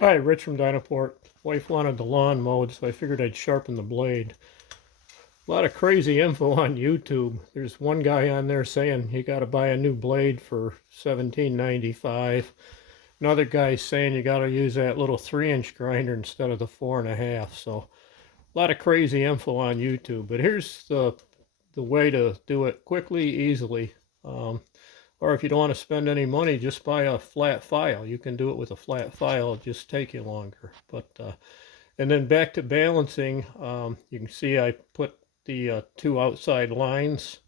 Hi, Rich from Dynaport. Wife wanted the lawn mowed, so I figured I'd sharpen the blade. A lot of crazy info on YouTube. There's one guy on there saying you got to buy a new blade for $17.95. Another guy's saying you got to use that little 3-inch grinder instead of the 4.5. So a lot of crazy info on YouTube. But here's the way to do it quickly, easily. Or if you don't want to spend any money, just buy a flat file. You can do it with a flat file. It'll just take you longer. And then back to balancing, you can see I put the two outside lines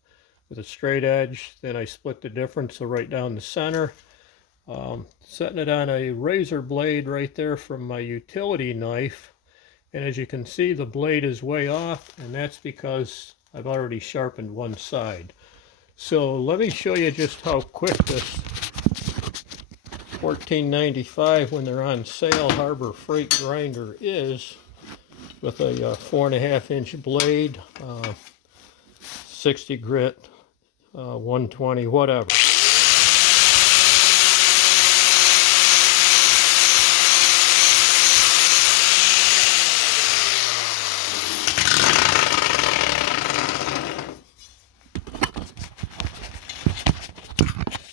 with a straight edge. Then I split the difference, so right down the center. Setting it on a razor blade right there from my utility knife. And as you can see, the blade is way off, and that's because I've already sharpened one side. So let me show you just how quick this $14.95 when they're on sale Harbor Freight grinder is, with a 4.5-inch blade, 60 grit, 120, whatever.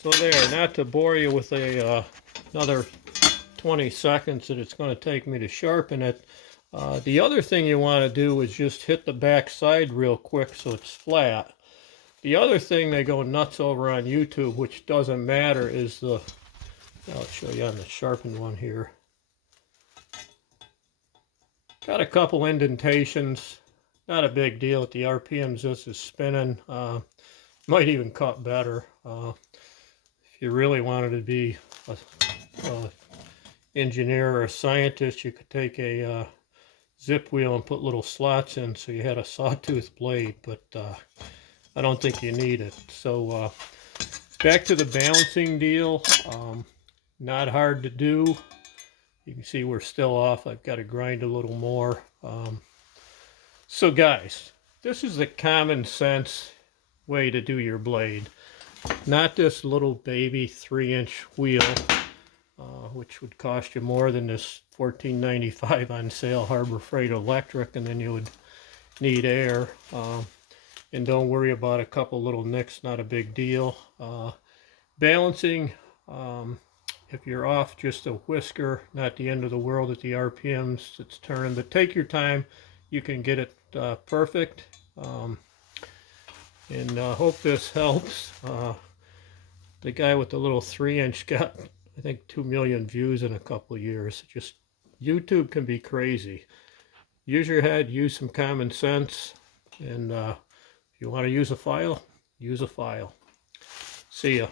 So there, not to bore you with another 20 seconds that it's going to take me to sharpen it. The other thing you want to do is just hit the back side real quick so it's flat. The other thing they go nuts over on YouTube, which doesn't matter, is I'll show you on the sharpened one here. Got a couple indentations, not a big deal at the RPMs this is spinning. Might even cut better. If you really wanted to be a engineer or a scientist, you could take a zip wheel and put little slots in so you had a sawtooth blade, but I don't think you need it. So back to the balancing deal. Not hard to do. You can see we're still off. I've got to grind a little more. So guys, this is the common sense way to do your blade. Not this little baby 3-inch wheel, which would cost you more than this $14.95 on sale Harbor Freight electric, and then you would need air. And don't worry about a couple little nicks, not a big deal. Balancing, if you're off just a whisker, not the end of the world at the RPMs it's turning, but take your time. You can get it perfect. And hope this helps. The guy with the little 3-inch got, I think, 2 million views in a couple of years. Just YouTube can be crazy. Use your head, use some common sense, and if you want to use a file, use a file. See ya.